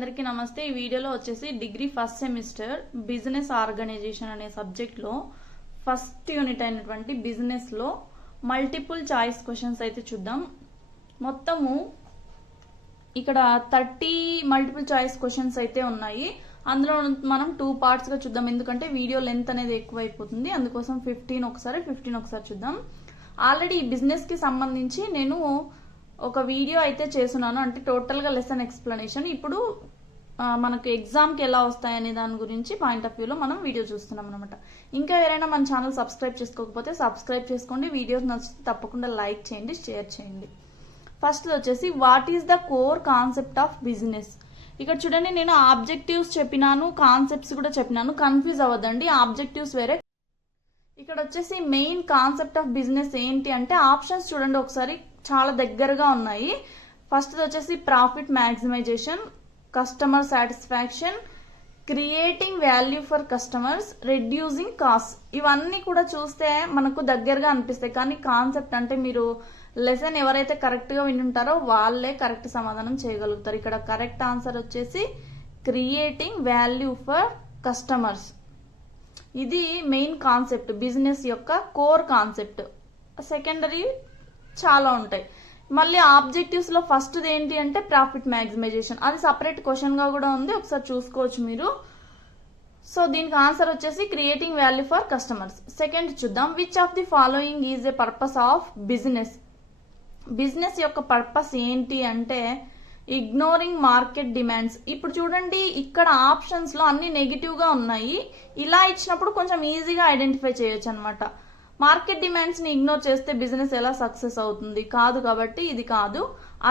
అందరికీ నమస్తే। ఈ వీడియోలో వచ్చేసి degree first semester business organisation అనే సబ్జెక్ట్ లో ఫస్ట్ యూనిట్ అయినటువంటి బిజినెస్ లో మల్టిపుల్ చాయిస్ క్వశ్చన్స్ అయితే చూద్దాం। మొత్తము ఇక్కడ 30 మల్టిపుల్ చాయిస్ క్వశ్చన్స్ అయితే ఉన్నాయి। అందులో మనం 2 పార్ట్స్ గా చూద్దాం, ఎందుకంటే వీడియో లెంత్ అనేది ఎక్కువ అయిపోతుంది। అందుకోసం 15 ఒకసారి చూద్దాం। ఆల్రెడీ ఈ బిజినెస్ కి సంబంధించి నేను ఒక వీడియో అయితే చేస్తున్నాను, అంటే టోటల్ గా లెసన్ ఎక్స్ప్లెనేషన్। ఇప్పుడు మనకు ఎగ్జామ్ కి ఎలా వస్తాయనే దాని గురించి పాయింట్ ఆఫ్ వ్యూలో మనం వీడియో చూస్తున్నాం అనమాట। ఇంకా ఎవరైనా మన ఛానల్ సబ్స్క్రైబ్ చేసుకోకపోతే సబ్స్క్రైబ్ చేసుకోండి, వీడియోస్ నచ్చితే తప్పకుండా లైక్ చేయండి, షేర్ చేయండి। ఫస్ట్ వచ్చేసి what is the core concept of business. ఇక్కడ చూడండి, నేను ఆబ్జెక్టివ్స్ చెప్పినాను, కాన్సెప్ట్స్ కూడా చెప్పినాను, కన్ఫ్యూజ్ అవ్వదండి। ఆబ్జెక్టివ్స్ వేరే, ఇక్కడ వచ్చేసి మెయిన్ కాన్సెప్ట్ ఆఫ్ బిజినెస్ ఏంటి అంటే ఆప్షన్స్ చూడండి ఒకసారి, చాలా దగ్గరగా ఉన్నాయి। ఫస్ట్ వచ్చేసి profit maximisation, customer satisfaction, creating value for customers, reducing cost. ఇవన్నీ కూడా చూస్తే మనకు దగ్గరగా అనిపిస్తాయి, కానీ కాన్సెప్ట్ అంటే మీరు లెసన్ ఎవరైతే కరెక్ట్ గా వింటుంటారో వాళ్ళే కరెక్ట్ సమాధానం చేయగలుగుతారు। ఇక్కడ కరెక్ట్ ఆన్సర్ వచ్చేసి క్రియేటింగ్ వాల్యూ ఫర్ కస్టమర్స్। ఇది మెయిన్ కాన్సెప్ట్, బిజినెస్ యొక్క కోర్ కాన్సెప్ట్। సెకండరీ చాలా ఉంటాయి। మళ్ళీ ఆబ్జెక్టివ్స్ లో ఫస్ట్ ఏంటి అంటే ప్రాఫిట్ మ్యాక్సిమైజేషన్, అది సపరేట్ క్వశ్చన్ గా కూడా ఉంది, ఒకసారి చూసుకోవచ్చు మీరు। సో దీనికి ఆన్సర్ వచ్చేసి creating value for customers. Second చూద్దాం, which of the following is a purpose of business. Business యొక్క పర్పస్ ఏంటి అంటే ఇగ్నోరింగ్ మార్కెట్ డిమాండ్స్। ఇప్పుడు చూడండి, ఇక్కడ ఆప్షన్స్ లో అన్ని నెగిటివ్ గా ఉన్నాయి, ఇలా ఇచ్చినప్పుడు కొంచెం ఈజీగా ఐడెంటిఫై చేయొచ్చు అనమాట। మార్కెట్ డిమాండ్స్ ని ఇగ్నోర్ చేస్తే బిజినెస్ ఎలా సక్సెస్ అవుతుంది? కాదు, కాబట్టి ఇది కాదు।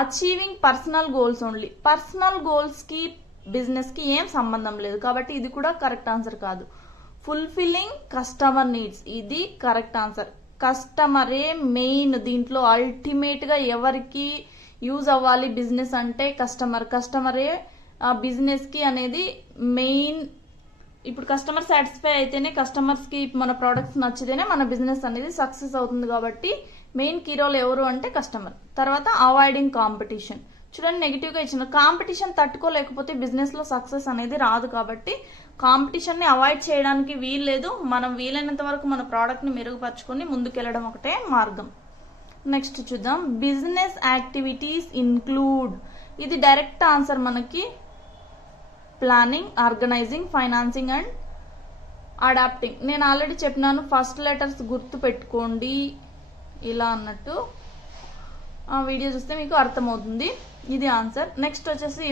Achieving personal goals only, personal goals కి బిజినెస్ కి ఏం సంబంధం లేదు, కాబట్టి ఇది కూడా కరెక్ట్ ఆన్సర్ కాదు। ఫుల్ఫిల్లింగ్ కస్టమర్ నీడ్స్, ఇది కరెక్ట్ ఆన్సర్। కస్టమరే మెయిన్, దీంట్లో అల్టిమేట్ గా ఎవరికి యూజ్ అవ్వాలి బిజినెస్ అంటే కస్టమరే బిజినెస్ కి అనేది మెయిన్। ఇప్పుడు కస్టమర్ సాటిస్ఫై అయితేనే, కస్టమర్స్ కి మన ప్రొడక్ట్స్ నచ్చితేనే మన బిజినెస్ అనేది సక్సెస్ అవుతుంది, కాబట్టి మెయిన్ కీ రోల్ ఎవరు అంటే కస్టమర్। తర్వాత అవాయిడింగ్ కాంపిటీషన్, చూడండి నెగిటివ్ గా ఇచ్చిన, కాంపిటీషన్ తట్టుకోలేకపోతే బిజినెస్ లో సక్సెస్ అనేది రాదు, కాబట్టి కాంపిటీషన్ ని అవాయిడ్ చేయడానికి వీల్లేదు, మనం వీలైనంత వరకు మన ప్రోడక్ట్ ని మెరుగుపరచుకొని ముందుకెళ్లడం ఒకటే మార్గం। నెక్స్ట్ చూద్దాం, బిజినెస్ యాక్టివిటీస్ ఇన్క్లూడ్, ఇది డైరెక్ట్ ఆన్సర్ మనకి planning, organising, financing and adapting. నేను ఆల్రెడీ చెప్పినాను, ఫస్ట్ లెటర్స్ గుర్తు పెట్టుకోండి ఇలా అన్నట్టు, ఆ వీడియో చూస్తే మీకు అర్థమవుతుంది, ఇది ఆన్సర్। నెక్స్ట్ వచ్చేసి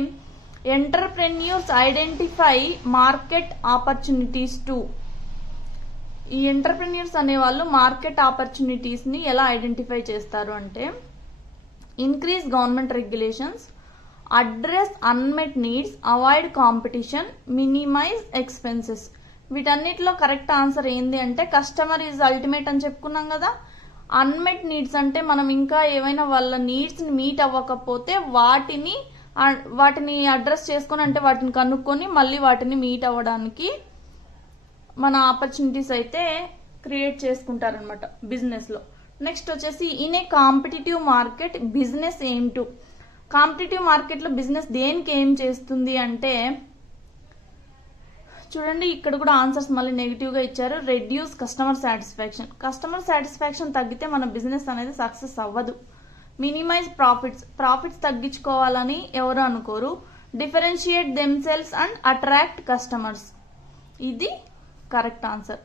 entrepreneurs identify market opportunities to, ఈ ఎంటర్ప్రెన్యూర్స్ అనేవాళ్ళు మార్కెట్ ఆపర్చునిటీస్ ని ఎలా ఐడెంటిఫై చేస్తారు అంటే increase government regulations, address unmet needs, avoid competition, minimise expenses. వీటన్నిటిలో కరెక్ట్ ఆన్సర్ ఏంది అంటే కస్టమర్ ఈజ్ అల్టిమేట్ అని చెప్పుకున్నాం కదా। అన్మెట్ నీడ్స్ అంటే మనం ఇంకా ఏమైనా వాళ్ళ నీడ్స్ ని మీట్ అవ్వకపోతే వాటిని అడ్రస్ చేసుకొని, అంటే వాటిని కనుక్కొని మళ్ళీ వాటిని మీట్ అవ్వడానికి మన ఆపర్చునిటీస్ అయితే క్రియేట్ చేసుకుంటారనమాట బిజినెస్ లో। నెక్స్ట్ వచ్చేసి in a competitive market business aim to, competitive market లో బిజినెస్ దేనికి ఏం చేస్తుంది అంటే చూడండి, ఇక్కడ కూడా ఆన్సర్స్ మళ్ళీ నెగిటివ్ గా ఇచ్చారు। Reduce customer satisfaction, customer satisfaction తగ్గితే మన బిజినెస్ అనేది సక్సెస్ అవ్వదు। మినిమైజ్ ప్రాఫిట్స్ తగ్గించుకోవాలని ఎవరు అనుకోరు। Differentiate themselves and attract customers, ఇది కరెక్ట్ ఆన్సర్।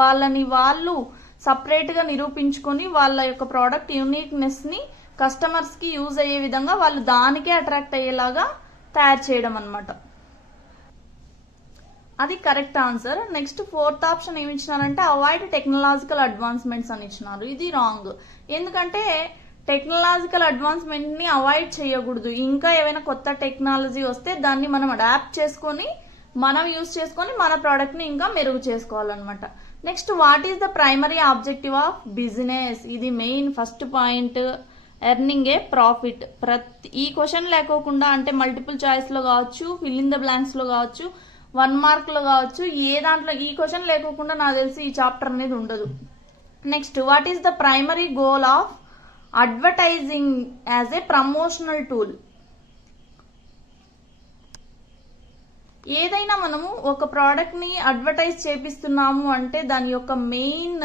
వాళ్ళని వాళ్ళు సపరేట్ గా నిరూపించుకొని వాళ్ళ యొక్క ప్రోడక్ట్ యూనిక్నెస్ ని కస్టమర్స్ కి యూజ్ అయ్యే విధంగా వాళ్ళు దానికే అట్రాక్ట్ అయ్యేలాగా తయారు చేయడం అన్నమాట, అది correct answer. Next fourth option ఏమి ఇచ్చినారంటే అవాయిడ్ టెక్నాలజికల్ అడ్వాన్స్మెంట్స్ అని ఇచ్చినారు, ఇది రాంగ్। ఎందుకంటే టెక్నాలజికల్ అడ్వాన్స్మెంట్ ని అవాయిడ్ చేయకూడదు, ఇంకా ఏమైనా కొత్త టెక్నాలజీ వస్తే దాన్ని మనం అడాప్ట్ చేసుకొని మనం యూజ్ చేసుకొని మన ప్రోడక్ట్ ని ఇంకా మెరుగు చేసుకోవాలన్నమాట। Next what is the primary objective of business, ఇది మెయిన్ ఫస్ట్ పాయింట్, ఎర్నింగ్ ఏ ప్రాఫిట్। ఈ క్వశ్చన్ లేకోకుండా, అంటే మల్టిపుల్ చాయిస్ లో కావచ్చు, ఫిల్ ఇన్ ద బ్లాంక్స్ లో కావచ్చు, 1 మార్క్ లో కావచ్చు, ఏ దాంట్లో ఈ క్వశ్చన్ లేకోకుండా నాకు తెలిసి ఈ చాప్టర్ అనేది ఉండదు। Next what is the primary goal of advertising as a promotional tool, ఏదైనా మనము ఒక ప్రోడక్ట్ ని అడ్వర్టైజ్ చేపిస్తున్నాము అంటే దాని యొక్క మెయిన్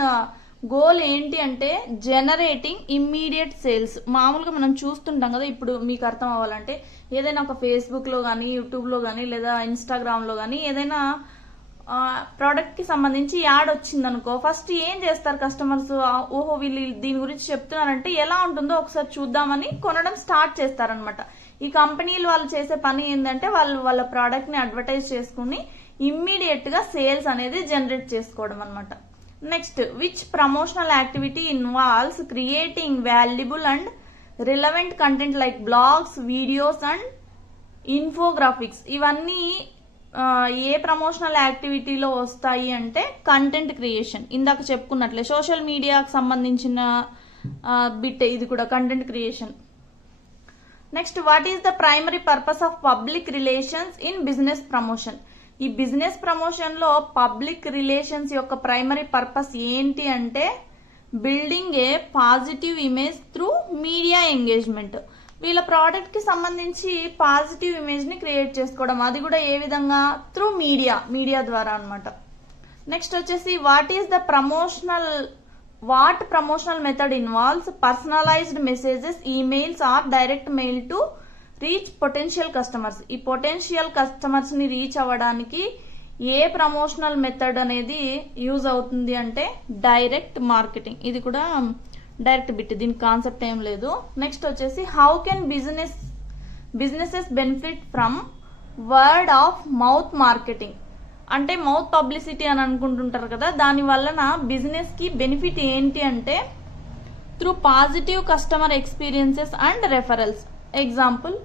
గోల్ ఏంటి అంటే జనరేటింగ్ ఇమ్మీడియట్ సేల్స్. మామూలుగా మనం చూస్తుంటాం కదా, ఇప్పుడు మీకు అర్థం అవ్వాలంటే ఏదైనా ఒక ఫేస్బుక్ లో కానీ, యూట్యూబ్ లో కానీ, లేదా ఇన్స్టాగ్రామ్ లో కానీ ఏదైనా ప్రోడక్ట్ కి సంబంధించి యాడ్ వచ్చింది అనుకో, ఫస్ట్ ఏం చేస్తారు కస్టమర్స్, ఓహో వీళ్ళు దీని గురించి చెప్తున్నారంటే ఎలా ఉంటుందో ఒకసారి చూద్దామని కొనడం స్టార్ట్ చేస్తారనమాట. ఈ కంపెనీలు వాళ్ళు చేసే పని ఏంటంటే వాళ్ళ ప్రోడక్ట్ ని అడ్వర్టైజ్ చేసుకుని ఇమ్మీడియట్ గా సేల్స్ అనేది జనరేట్ చేసుకోవడం అనమాట. Next, which promotional activity involves creating valuable and relevant content like blogs, videos and infographics. ఇవన్నీ ఏ ప్రమోషనల్ యాక్టివిటీలో వస్తాయి అంటే కంటెంట్ క్రియేషన్. ఇందాక చెప్పుకున్నట్లే సోషల్ మీడియాకు సంబంధించిన బిట్ ఇది కూడా content creation. Next, what is the primary purpose of public relations in business promotion. ఈ బిజినెస్ ప్రమోషన్ లో పబ్లిక్ రిలేషన్స్ యొక్క ప్రైమరీ పర్పస్ ఏంటి అంటే building a positive image through media engagement. వీళ్ళ ప్రోడక్ట్ కి సంబంధించి పాజిటివ్ ఇమేజ్ ని క్రియేట్ చేసుకోవడం, అది కూడా ఏ విధంగా, త్రూ మీడియా ద్వారా అన్నమాట. నెక్స్ట్ వచ్చేసి what promotional method involves personalized messages, emails or direct mail to reach potential customers. ఈ పొటెన్షియల్ కస్టమర్స్ ని రీచ్ అవ్వడానికి ఏ ప్రమోషనల్ మెథడ్ అనేది యూజ్ అవుతుంది అంటే డైరెక్ట్ మార్కెటింగ్. ఇది కూడా డైరెక్ట్ బిట్, దీనికి కాన్సెప్ట్ ఏం లేదు. నెక్స్ట్ వచ్చేసి how can businesses benefit from word of mouth marketing. అంటే మౌత్ పబ్లిసిటీ అని అనుకుంటుంటారు కదా, దాని వలన బిజినెస్ కి బెనిఫిట్ ఏంటి అంటే through positive customer experiences and referrals. Example,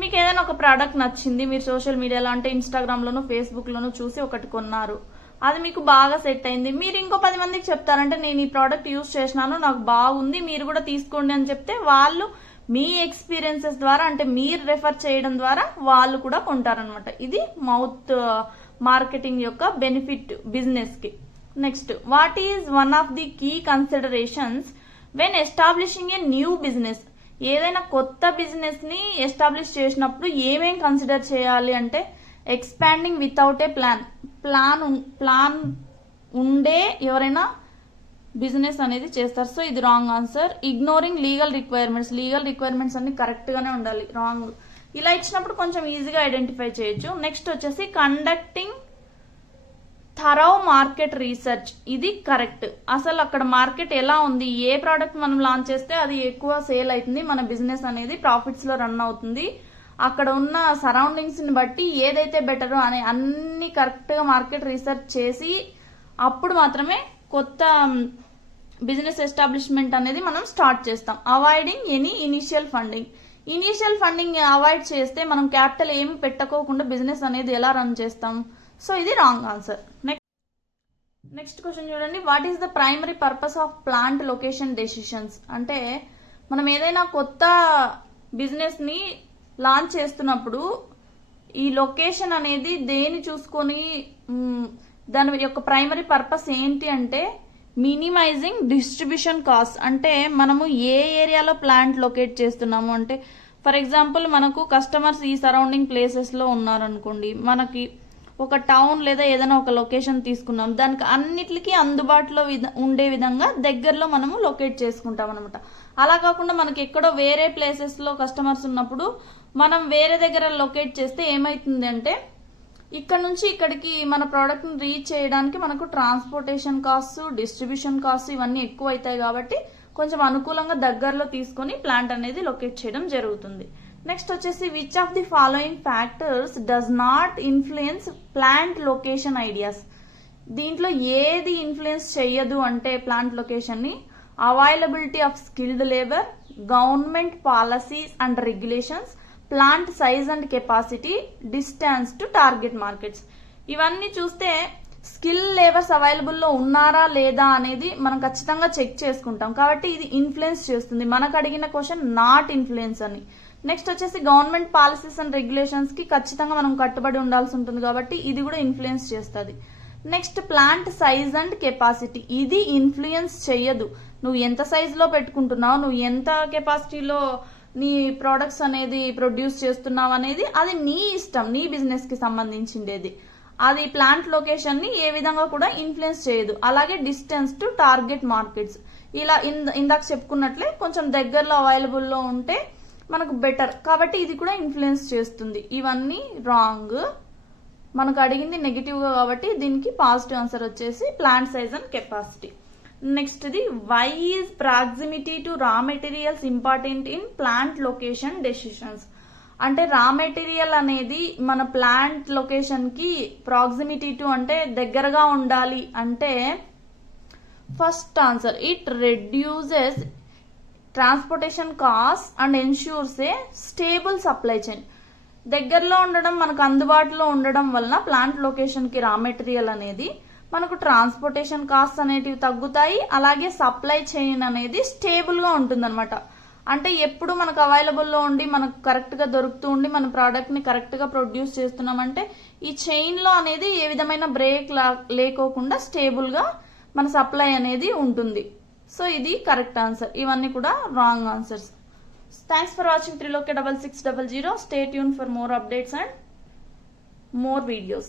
మీకు ఏదైనా ఒక ప్రోడక్ట్ నచ్చింది, మీరు సోషల్ మీడియాలో అంటే ఇన్స్టాగ్రామ్ లోను, ఫేస్బుక్ లోను చూసి ఒకటి కొన్నారు, అది మీకు బాగా సెట్ అయింది, మీరు ఇంకో 10 మందికి చెప్తారంటే నేను ఈ ప్రోడక్ట్ యూజ్ చేసినాను, నాకు బాగుంది, మీరు కూడా తీసుకోండి అని చెప్తే వాళ్ళు మీ ఎక్స్పీరియన్సెస్ ద్వారా అంటే మీరు రెఫర్ చేయడం ద్వారా వాళ్ళు కూడా కొంటారనమాట. ఇది మౌత్ మార్కెటింగ్ యొక్క బెనిఫిట్ బిజినెస్ కి. Next, what is one of the key considerations when establishing a new business. ఏదైనా కొత్త బిజినెస్ ని ఎస్టాబ్లిష్ చేసినప్పుడు ఏమేం కన్సిడర్ చేయాలి అంటే ఎక్స్పాండింగ్ వితౌట్ ఏ ప్లాన్ ఉండే ఎవరైనా బిజినెస్ అనేది చేస్తారు. సో ఇది wrong answer. Ignoring legal requirements అన్ని కరెక్ట్ గానే ఉండాలి, రాంగ్. ఇలా ఇచ్చినప్పుడు కొంచెం ఈజీగా ఐడెంటిఫై చేయొచ్చు. నెక్స్ట్ వచ్చేసి కండక్టింగ్ థరో మార్కెట్ రీసెర్చ్. ఇది కరెక్ట్. అసలు అక్కడ మార్కెట్ ఎలా ఉంది, ఏ ప్రోడక్ట్ మనం లాంచ్ చేస్తే అది ఎక్కువ సేల్ అవుతుంది, మన బిజినెస్ అనేది ప్రాఫిట్స్ లో రన్ అవుతుంది, అక్కడ ఉన్న సరౌండింగ్స్ ని బట్టి ఏదైతే బెటర్ అనే అన్ని కరెక్ట్ గా మార్కెట్ రీసెర్చ్ చేసి అప్పుడు మాత్రమే కొత్త బిజినెస్ ఎస్టాబ్లిష్మెంట్ అనేది మనం స్టార్ట్ చేస్తాం. Avoiding any initial funding avoid చేస్తే మనం క్యాపిటల్ ఏమి పెట్టకోకుండా బిజినెస్ అనేది ఎలా రన్ చేస్తాం. సో ఇది రాంగ్ ఆన్సర్. నెక్స్ట్ క్వశ్చన్ చూడండి, what is the primary purpose of plant location decisions. అంటే మనం ఏదైనా కొత్త బిజినెస్ ని లాంచ్ చేస్తున్నప్పుడు ఈ లొకేషన్ అనేది దేని చూసుకొని దాని యొక్క ప్రైమరీ పర్పస్ ఏంటి అంటే మినిమైజింగ్ డిస్ట్రిబ్యూషన్ కాస్ట్. అంటే మనము ఏ ఏరియాలో ప్లాంట్ లొకేట్ చేస్తున్నాము అంటే ఫర్ ఎగ్జాంపుల్ మనకు కస్టమర్స్ ఈ సరౌండింగ్ ప్లేసెస్ లో ఉన్నారనుకోండి, మనకి ఒక టౌన్ లేదా ఏదైనా ఒక లొకేషన్ తీసుకున్నాం, దానికి అన్నిటికీ అందుబాటులో ఉండే విధంగా దగ్గరలో మనము లొకేట్ చేసుకుంటాం అనమాట. అలా కాకుండా మనకి ఎక్కడో వేరే ప్లేసెస్ లో కస్టమర్స్ ఉన్నప్పుడు మనం వేరే దగ్గర లొకేట్ చేస్తే ఏమైతుంది అంటే ఇక్కడ నుంచి ఇక్కడికి మన ప్రోడక్ట్ ని రీచ్ చేయడానికి మనకు ట్రాన్స్పోర్టేషన్ కాస్ట్, డిస్ట్రిబ్యూషన్ కాస్ట్ ఇవన్నీ ఎక్కువ అవుతాయి. కాబట్టి కొంచెం అనుకూలంగా దగ్గరలో తీసుకొని ప్లాంట్ అనేది లొకేట్ చేయడం జరుగుతుంది. నెక్స్ట్ వచ్చేసి which of the following factors does not influence plant location ideas. దీంట్లో ఏది ఇన్ఫ్లుయెన్స్ చెయ్యదు అంటే ప్లాంట్ లొకేషన్ ని availability of skilled labour, government policies and regulations, plant size and capacity, distance to target markets. ఇవన్నీ చూస్తే skill labours available లో ఉన్నారా లేదా అనేది మనం ఖచ్చితంగా చెక్ చేసుకుంటాం. కాబట్టి ఇది ఇన్ఫ్లుయెన్స్ చేస్తుంది. మనకు అడిగిన క్వశ్చన్ నాట్ ఇన్ఫ్లుయెన్స్ అని. నెక్స్ట్ వచ్చేసి గవర్నమెంట్ పాలసీస్ అండ్ రెగ్యులేషన్స్ కి ఖచ్చితంగా మనం కట్టుబడి ఉండాల్సి ఉంటుంది కాబట్టి ఇది కూడా ఇన్ఫ్లుయెన్స్ చేస్తుంది. Next plant size and capacity, ఇది ఇన్ఫ్లుయెన్స్ చెయ్యదు. నువ్వు ఎంత సైజ్ లో పెట్టుకుంటున్నావు, నువ్వు ఎంత కెపాసిటీలో నీ ప్రోడక్ట్స్ అనేది ప్రొడ్యూస్ చేస్తున్నావు అనేది అది నీ ఇష్టం, నీ బిజినెస్ కి సంబంధించిండేది. అది ప్లాంట్ లొకేషన్ ని ఏ విధంగా కూడా ఇన్ఫ్లుయెన్స్ చేయదు. అలాగే డిస్టెన్స్ టు టార్గెట్ మార్కెట్స్, ఇలా ఇందాక చెప్పుకున్నట్లే కొంచెం దగ్గరలో అవైలబుల్ లో ఉంటే మనకు బెటర్, కాబట్టి ఇది కూడా ఇన్ఫ్లుయెన్స్ చేస్తుంది. ఇవన్నీ రాంగ్. మనకు అడిగింది నెగిటివ్ గా కాబట్టి దీనికి పాజిటివ్ ఆన్సర్ వచ్చేసి plant size and capacity. Next the why is proximity to raw materials important in plant location decisions. అంటే రా మెటీరియల్ అనేది మన ప్లాంట్ లొకేషన్ కి ప్రాక్సిమిటీ టు అంటే దగ్గరగా ఉండాలి అంటే first answer it reduces transportation cost and ensures a stable supply chain. దగ్గరలో ఉండడం, మనకు అందుబాటులో ఉండడం వలన ప్లాంట్ లొకేషన్ కి రా మెటీరియల్ అనేది మనకు ట్రాన్స్పోర్టేషన్ కాస్ట్ అనేటివి తగ్గుతాయి. అలాగే సప్లై చైన్ అనేది స్టేబుల్ గా ఉంటుంది అనమాట. అంటే ఎప్పుడు మనకు అవైలబుల్ లో ఉండి మనకు కరెక్ట్ గా దొరుకుతూ ఉండి మన ప్రోడక్ట్ ని కరెక్ట్ గా ప్రొడ్యూస్ చేస్తున్నామంటే ఈ చైన్ లో అనేది ఏ విధమైన బ్రేక్ లేకోకుండా స్టేబుల్ గా మన సప్లై అనేది ఉంటుంది. సో ఇది కరెక్ట్ ఆన్సర్. ఇవన్నీ కూడా wrong answers. Thanks for watching Trilokya 6600. Stay tuned for more updates and more videos.